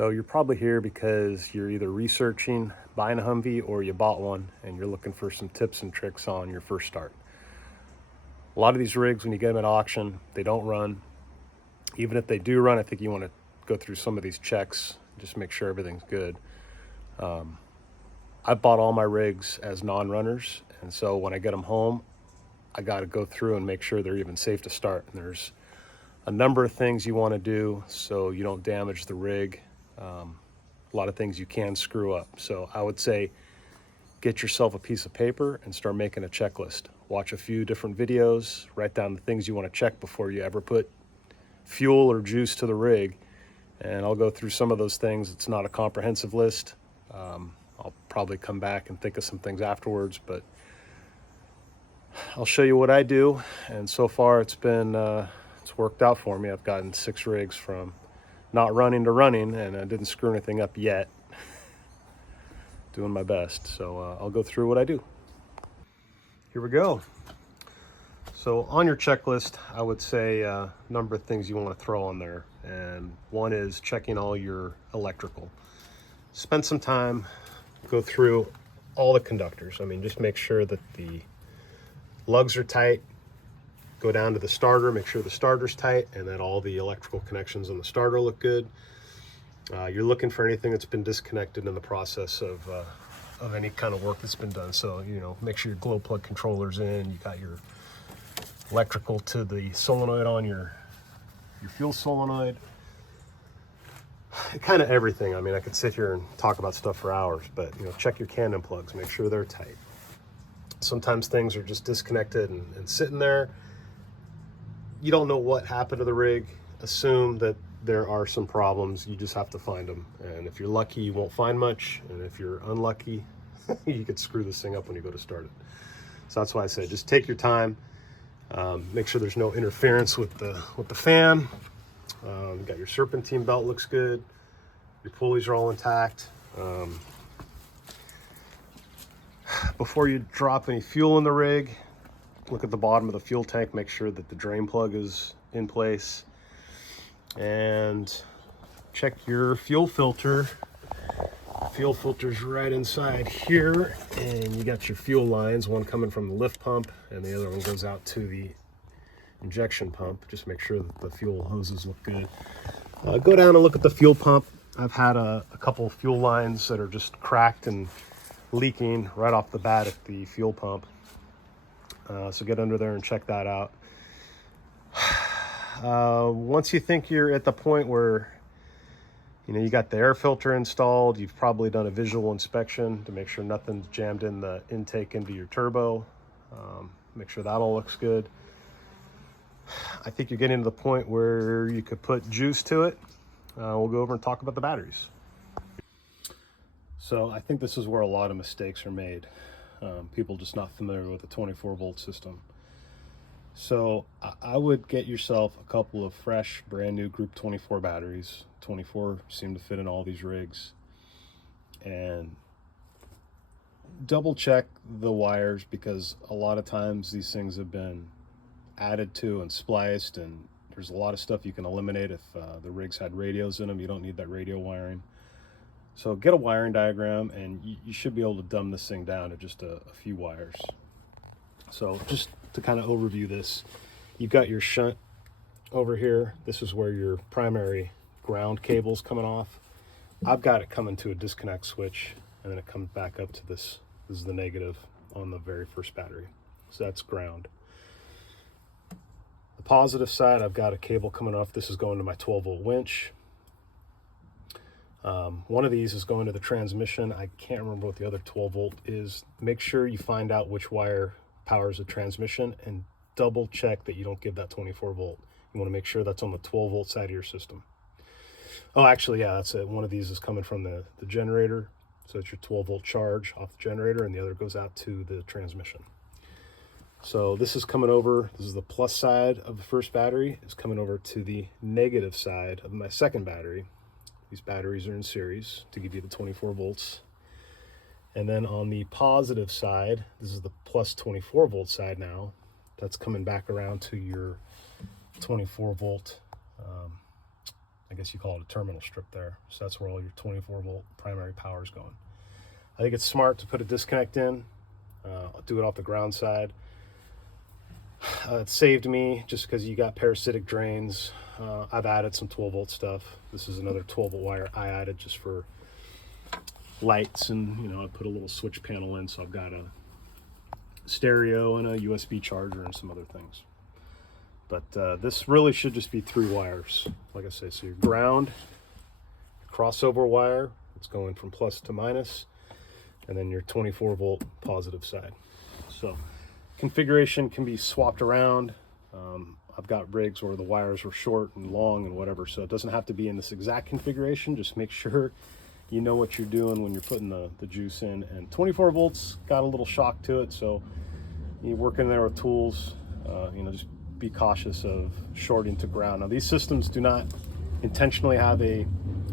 So you're probably here because you're either researching buying a Humvee or you bought one and you're looking for some tips and tricks on your first start. A lot of these rigs, when you get them at auction, they don't run. Even if they do run, I think you want to go through some of these checks, just make sure everything's good. I bought all my rigs as non-runners, and so when I get them home, I got to go through and make sure they're even safe to start. And there's a number of things you want to do so you don't damage the rig. A lot of things you can screw up. So I would say get yourself a piece of paper and start making a checklist. Watch a few different videos, write down the things you want to check before you ever put fuel or juice to the rig. And I'll go through some of those things. It's not a comprehensive list. I'll probably come back and think of some things afterwards, but I'll show you what I do. And so far it's been, it's worked out for me. I've gotten 6 rigs from not running to running, and I didn't screw anything up yet. Doing my best. So I'll go through what I do. Here we go. So on your checklist, I would say a number of things you want to throw on there. And one is checking all your electrical. Spend some time, go through all the conductors. I mean, just make sure that the lugs are tight. Go down to the starter, make sure the starter's tight, and that all the electrical connections on the starter look good. You're looking for anything that's been disconnected in the process of any kind of work that's been done. So, you know, make sure your glow plug controller's in, you got your electrical to the solenoid on your fuel solenoid. Kind of everything. I mean, I could sit here and talk about stuff for hours, but, you know, check your Canon plugs, make sure they're tight. Sometimes things are just disconnected and sitting there. You don't know what happened to the rig. Assume that there are some problems. You just have to find them. And if you're lucky, you won't find much. And if you're unlucky, you could screw this thing up when you go to start it. So that's why I say just take your time. Make sure there's no interference with the fan. You got your serpentine belt, looks good. Your pulleys are all intact. Before you drop any fuel in the rig, look at the bottom of the fuel tank, make sure that the drain plug is in place, and check your fuel filter. Fuel filter's right inside here, and you got your fuel lines, one coming from the lift pump and the other one goes out to the injection pump. Just make sure that the fuel hoses look good. Go down and look at the fuel pump. I've had a couple of fuel lines that are just cracked and leaking right off the bat at the fuel pump. So get under there and check that out. Once you think you're at the point where you know you got the air filter installed, you've probably done a visual inspection to make sure nothing's jammed in the intake into your turbo. Make sure that all looks good. I think you're getting to the point where you could put juice to it. We'll go over and talk about the batteries. So I think this is where a lot of mistakes are made. People just not familiar with the 24-volt system. So I would get yourself a couple of fresh, brand new Group 24 batteries. 24 seem to fit in all these rigs. And double check the wires, because a lot of times these things have been added to and spliced, and there's a lot of stuff you can eliminate if the rigs had radios in them. You don't need that radio wiring. So get a wiring diagram, and you should be able to dumb this thing down to just a few wires. So just to kind of overview this, you've got your shunt over here. This is where your primary ground cable's coming off. I've got it coming to a disconnect switch, and then it comes back up to this. This is the negative on the very first battery. So that's ground. The positive side, I've got a cable coming off. This is going to my 12-volt winch. One of these is going to the transmission. I can't remember what the other 12-volt is. Make sure you find out which wire powers the transmission and double check that you don't give that 24-volt. You want to make sure that's on the 12-volt side of your system. Oh, actually, yeah, that's it. One of these is coming from the generator. So it's your 12-volt charge off the generator, and the other goes out to the transmission. So this is coming over, this is the plus side of the first battery. It's coming over to the negative side of my second battery. These batteries are in series to give you the 24 volts. And then on the positive side, this is the plus 24 volt side now. That's coming back around to your 24 volt I guess you call it a terminal strip there. So that's where all your 24 volt primary power is going. I think it's smart to put a disconnect in. I'll do it off the ground side. It saved me just because you got parasitic drains. I've added some 12 volt stuff. This is another 12 volt wire I added just for lights, and I put a little switch panel in, so I've got a stereo and a USB charger and some other things. But this really should just be 3 wires, like I say. So your ground, crossover wire, it's going from plus to minus, and then your 24 volt positive side. So configuration can be swapped around. I've got rigs where the wires are short and long and whatever, so it doesn't have to be in this exact configuration. Just make sure you know what you're doing when you're putting the juice in. And 24 volts got a little shock to it, so you work in there with tools. Just be cautious of shorting to ground. Now, these systems do not intentionally have a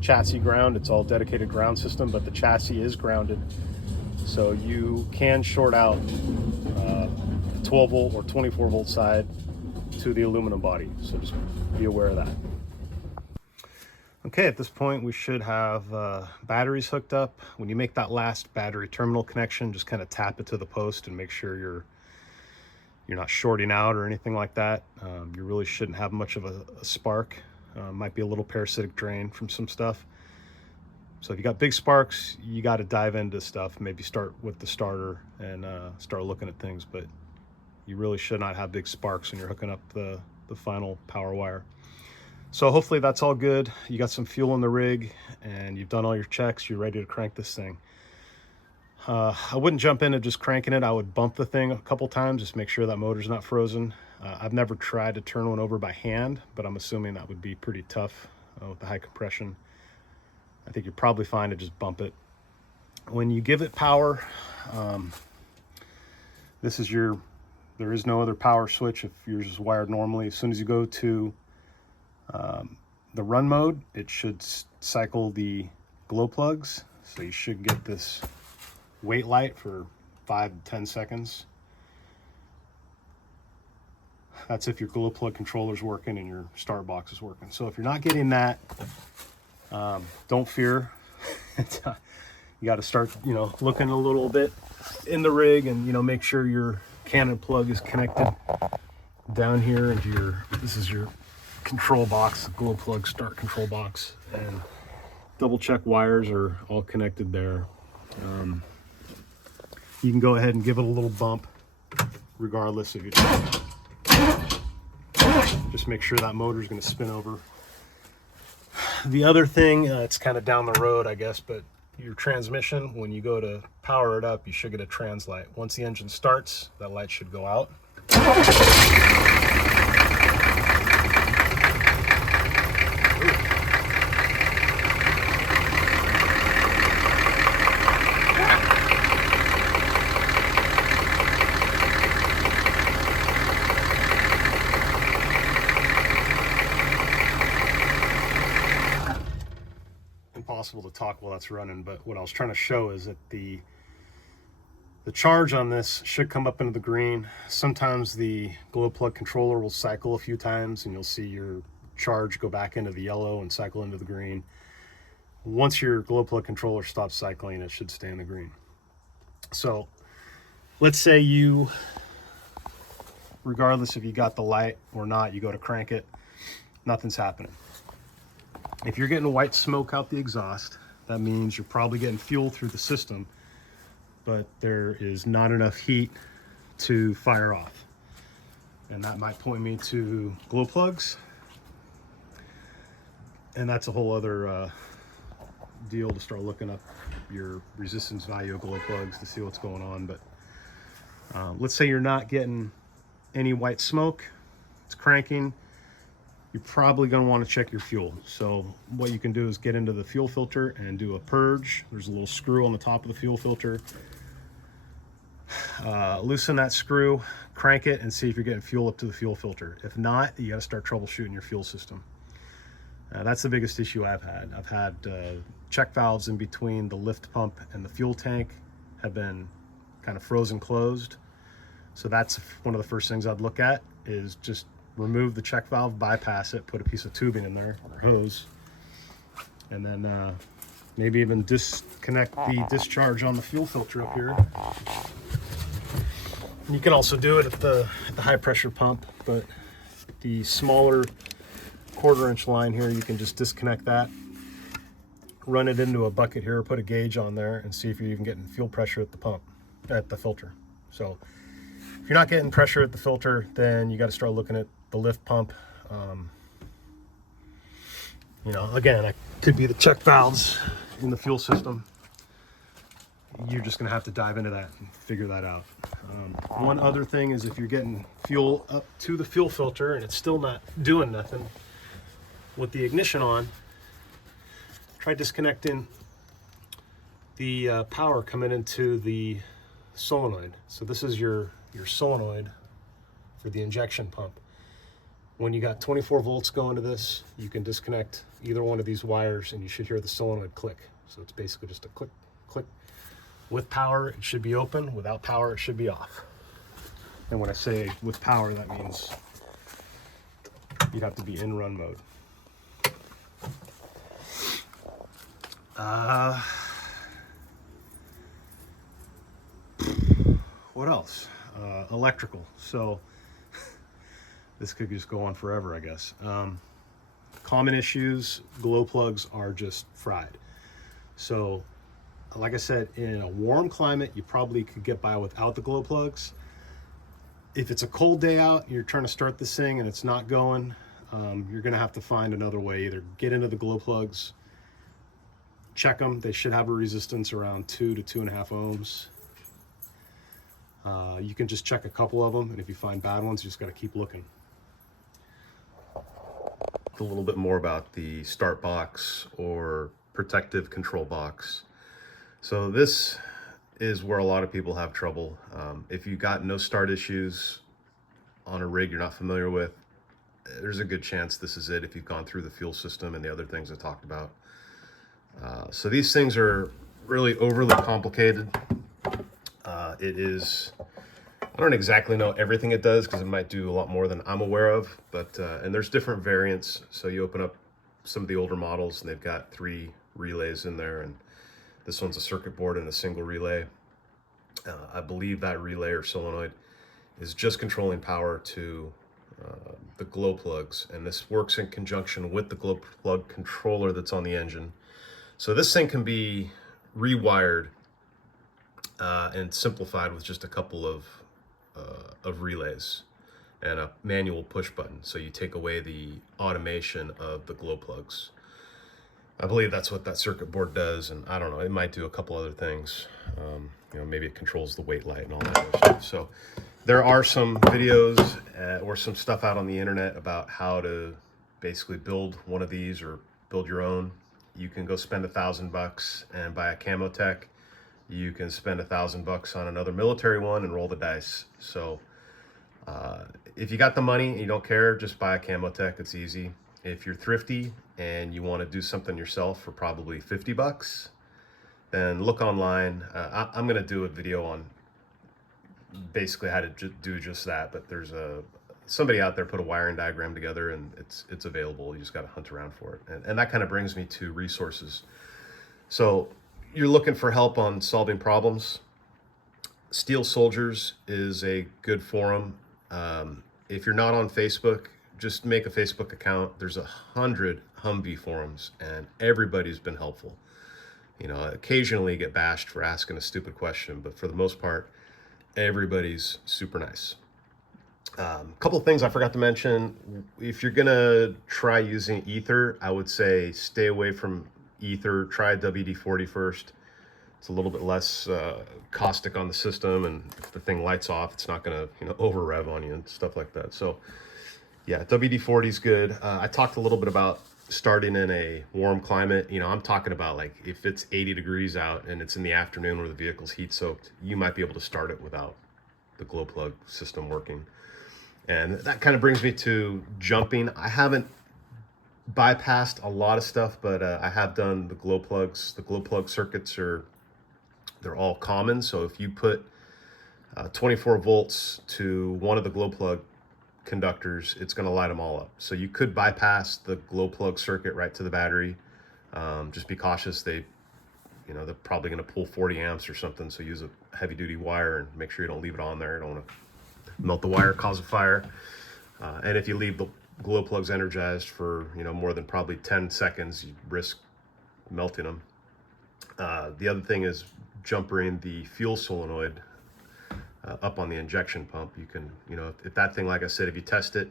chassis ground. It's all dedicated ground system, but the chassis is grounded, so you can short out the 12 volt or 24 volt side to the aluminum body. So just be aware of that. Okay, at this point we should have batteries hooked up. When you make that last battery terminal connection, just kind of tap it to the post and make sure you're not shorting out or anything like that. You really shouldn't have much of a spark. Might be a little parasitic drain from some stuff. So if you got big sparks, you got to dive into stuff. Maybe start with the starter and start looking at things, but you really should not have big sparks when you're hooking up the final power wire. So hopefully that's all good. You got some fuel in the rig and you've done all your checks. You're ready to crank this thing. I wouldn't jump into just cranking it. I would bump the thing a couple times, just make sure that motor's not frozen. I've never tried to turn one over by hand, but I'm assuming that would be pretty tough with the high compression. I think you're probably fine to just bump it. When you give it power, there is no other power switch if yours is wired normally. As soon as you go to the run mode, it should cycle the glow plugs. So you should get this wait light for 5 to 10 seconds. That's if your glow plug controller is working and your start box is working. So if you're not getting that, don't fear. You got to start, looking a little bit in the rig and, make sure your Canon plug is connected down here into this is your control box, glow plug start control box, and double check wires are all connected there. You can go ahead and give it a little bump regardless of your just make sure that motor is going to spin over. The other thing, it's kind of down the road, I guess, but your transmission, when you go to power it up, you should get a trans light. Once the engine starts, that light should go out. Impossible to talk while that's running, but what I was trying to show is that the charge on this should come up into the green. Sometimes the glow plug controller will cycle a few times and you'll see your charge go back into the yellow and cycle into the green. Once your glow plug controller stops cycling, it should stay in the green. So let's say you, regardless if you got the light or not, you go to crank it, nothing's happening. If you're getting white smoke out the exhaust, that means you're probably getting fuel through the system, but there is not enough heat to fire off. And that might point me to glow plugs. And that's a whole other deal to start looking up your resistance value of glow plugs to see what's going on. But let's say you're not getting any white smoke, it's cranking. You're probably going to want to check your fuel. So what you can do is get into the fuel filter and do a purge. There's a little screw on the top of the fuel filter. Loosen that screw, crank it, and see if you're getting fuel up to the fuel filter. If not, you got to start troubleshooting your fuel system. That's the biggest issue I've had. I've had check valves in between the lift pump and the fuel tank have been kind of frozen closed. So that's one of the first things I'd look at, is just remove the check valve, bypass it, put a piece of tubing in there or hose, And then maybe even disconnect the discharge on the fuel filter up here. And you can also do it at the high pressure pump, but the smaller 1/4 inch line here, you can just disconnect that, run it into a bucket here, put a gauge on there, and see if you're even getting fuel pressure at the pump, at the filter. So if you're not getting pressure at the filter, then you got to start looking at the lift pump. You know, again, it could be the check valves in the fuel system. You're just gonna have to dive into that and figure that out. One other thing is if you're getting fuel up to the fuel filter and it's still not doing nothing with the ignition on, try disconnecting the power coming into the solenoid. So this is your solenoid for the injection pump. When you got 24 volts going to this, you can disconnect either one of these wires and you should hear the solenoid click. So it's basically just a click, click. With power, it should be open. Without power, it should be off. And when I say with power, that means you'd have to be in run mode. What else? Electrical. So this could just go on forever, I guess. Common issues, glow plugs are just fried. So like I said, in a warm climate, you probably could get by without the glow plugs. If it's a cold day out, you're trying to start this thing and it's not going, you're gonna have to find another way. Either get into the glow plugs, check them. They should have a resistance around 2 to 2.5 ohms. You can just check a couple of them, and if you find bad ones, you just gotta keep looking. A little bit more about the start box or protective control box. So this is where a lot of people have trouble. If you've got no start issues on a rig you're not familiar with, there's a good chance this is it if you've gone through the fuel system and the other things I talked about. So these things are really overly complicated. It is, I don't exactly know everything it does because it might do a lot more than I'm aware of, but and there's different variants. So you open up some of the older models and they've got 3 relays in there, and this one's a circuit board and a single relay. I believe that relay or solenoid is just controlling power to the glow plugs, and this works in conjunction with the glow plug controller that's on the engine. So this thing can be rewired and simplified with just a couple of relays and a manual push button. So you take away the automation of the glow plugs. I believe that's what that circuit board does, and I don't know, it might do a couple other things. You know, maybe it controls the weight light and all that other stuff. So there are some videos or some stuff out on the internet about how to basically build one of these or build your own. You can go spend $1,000 and buy a Camotech. You can spend $1,000 on another military one and roll the dice. So if you got the money and you don't care, just buy a Camotech. It's easy. If you're thrifty and you want to do something yourself for probably $50, then look online. I'm going to do a video on basically how to do just that, but there's somebody out there put a wiring diagram together, and it's available. You just got to hunt around for it. And that kind of brings me to resources. So you're looking for help on solving problems. Steel Soldiers is a good forum. If you're not on Facebook, just make a Facebook account. There's 100 Humvee forums, and everybody's been helpful. You know, occasionally get bashed for asking a stupid question, but for the most part, everybody's super nice. Couple of things I forgot to mention. If you're gonna try using ether, I would say stay away from ether. Try WD-40 first. It's a little bit less caustic on the system, and if the thing lights off, it's not gonna, you know, over rev on you and stuff like that. So yeah, WD-40 is good. I talked a little bit about starting in a warm climate. You know, I'm talking about like if it's 80 degrees out and it's in the afternoon where the vehicle's heat soaked, you might be able to start it without the glow plug system working. And that kind of brings me to jumping. I haven't bypassed a lot of stuff, but I have done the glow plugs. The glow plug circuits they're all common. So if you put 24 volts to one of the glow plug conductors, it's going to light them all up. So you could bypass the glow plug circuit right to the battery. Just be cautious. They're probably going to pull 40 amps or something, so use a heavy duty wire and make sure you don't leave it on there. You don't want to melt the wire, cause a fire. And if you leave the glow plugs energized for more than probably 10 seconds, you risk melting them. The other thing is jumpering the fuel solenoid up on the injection pump. You can, if that thing, like I said, if you test it,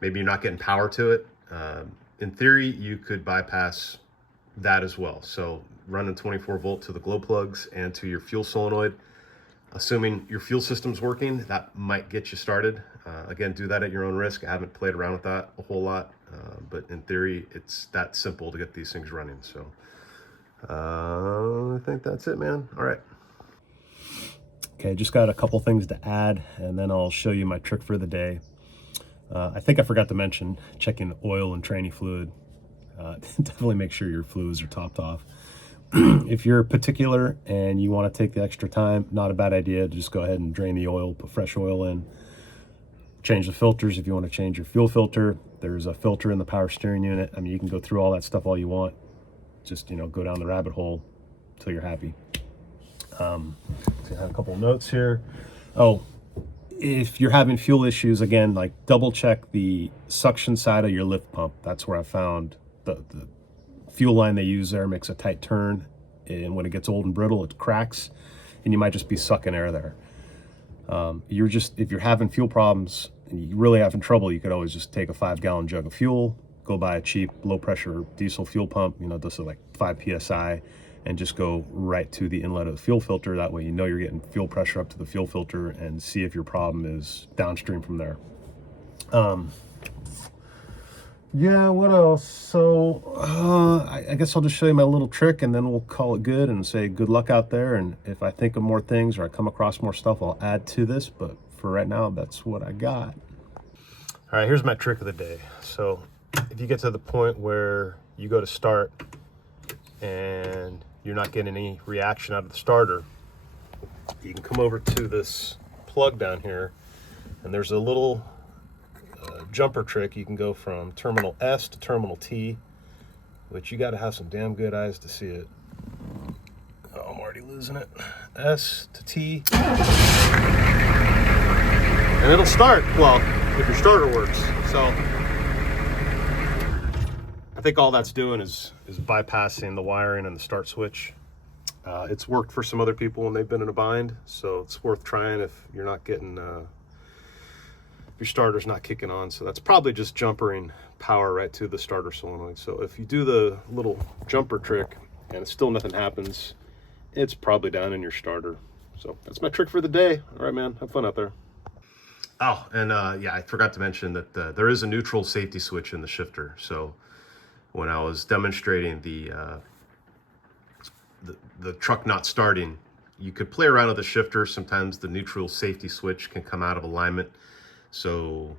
maybe you're not getting power to it. In theory, you could bypass that as well. So running 24 volt to the glow plugs and to your fuel solenoid, assuming your fuel system's working, that might get you started. Again, do that at your own risk. I haven't played around with that a whole lot, but in theory, it's that simple to get these things running. So I think that's it, man. All right. Okay, just got a couple things to add, and then I'll show you my trick for the day. I think I forgot to mention checking oil and tranny fluid. Definitely make sure your fluids are topped off. If you're particular and you want to take the extra time, not a bad idea to just go ahead and drain the oil, put fresh oil in. Change the filters if you want to change your fuel filter. There's a filter in the power steering unit. I mean, you can go through all that stuff all you want. Just, go down the rabbit hole until you're happy. So I have a couple of notes here. Oh, if you're having fuel issues, again, like double check the suction side of your lift pump. That's where I found the fuel line they use there makes a tight turn, and when it gets old and brittle, it cracks, and you might just be sucking air there. If you're having fuel problems and you're really having trouble, you could always just take a 5-gallon jug of fuel, go buy a cheap low pressure diesel fuel pump, this is like 5 psi, and just go right to the inlet of the fuel filter. That way you're getting fuel pressure up to the fuel filter, and see if your problem is downstream from there. Yeah, what else? So I guess I'll just show you my little trick, and then we'll call it good and say good luck out there. And if I think of more things or I come across more stuff, I'll add to this. But for right now, that's what I got. All right, here's my trick of the day. So if you get to the point where you go to start and you're not getting any reaction out of the starter, you can come over to this plug down here, and there's a little jumper trick. You can go from terminal S to terminal T, which you got to have some damn good eyes to see it. Oh, I'm already losing it. S to T, and it'll start. Well, if your starter works. So I think all that's doing is bypassing the wiring and the start switch. It's worked for some other people when they've been in a bind, so it's worth trying if you're not getting your starter's not kicking on. So that's probably just jumpering power right to the starter solenoid. So if you do the little jumper trick and still nothing happens, it's probably down in your starter. So that's my trick for the day. All right, man, have fun out there. Oh, and yeah, I forgot to mention that there is a neutral safety switch in the shifter. So when I was demonstrating the truck not starting, you could play around with the shifter. Sometimes the neutral safety switch can come out of alignment. So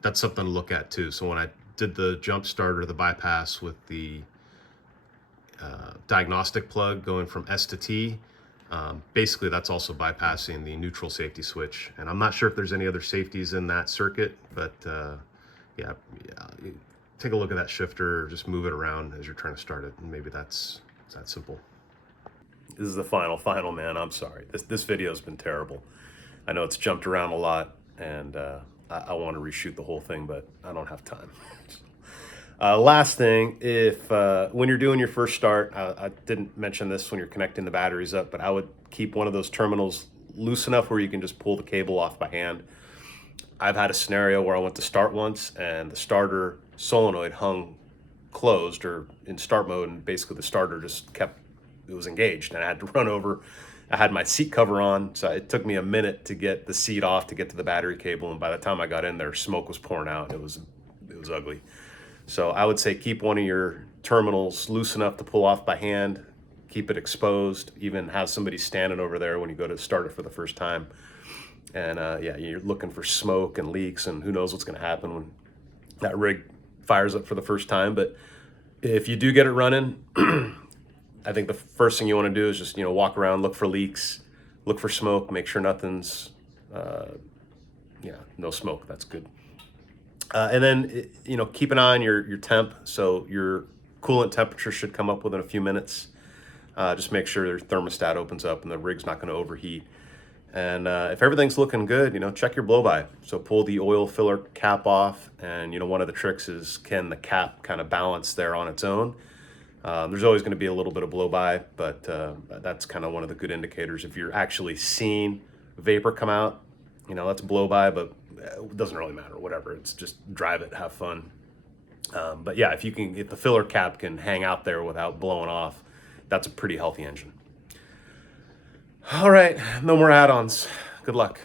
that's something to look at too. So when I did the jump starter, the bypass with the diagnostic plug going from S to T, basically that's also bypassing the neutral safety switch. And I'm not sure if there's any other safeties in that circuit, but yeah, take a look at that shifter, just move it around as you're trying to start it, and maybe it's that simple. This is the final, man. I'm sorry. This video has been terrible. I know it's jumped around a lot, and I want to reshoot the whole thing, but I don't have time. Last thing, if when you're doing your first start, I didn't mention this when you're connecting the batteries up, but I would keep one of those terminals loose enough where you can just pull the cable off by hand. I've had a scenario where I went to start once, and the starter solenoid hung closed or in start mode, and basically the starter just it was engaged, and I had to run over. I had my seat cover on, so it took me a minute to get the seat off to get to the battery cable, and by the time I got in there, smoke was pouring out. It was ugly. So I would say keep one of your terminals loose enough to pull off by hand, keep it exposed, even have somebody standing over there when you go to start it for the first time. And yeah, you're looking for smoke and leaks, and who knows what's going to happen when that rig fires up for the first time. But if you do get it running, I think the first thing you want to do is just, walk around, look for leaks, look for smoke, make sure nothing's, no smoke. That's good. And then, keep an eye on your temp. So your Coolant temperature should come up within a few minutes. Just make sure your thermostat opens up and the rig's not going to overheat. And if everything's looking good, check your blow-by. So pull the oil filler cap off, and one of the tricks is, can the cap kind of balance there on its own? There's always going to be a little bit of blow-by, but that's kind of one of the good indicators. If you're actually seeing vapor come out, that's blow-by, but it doesn't really matter, whatever. It's just drive it, have fun. But yeah, if the filler cap can hang out there without blowing off, that's a pretty healthy engine. All right, no more add-ons. Good luck.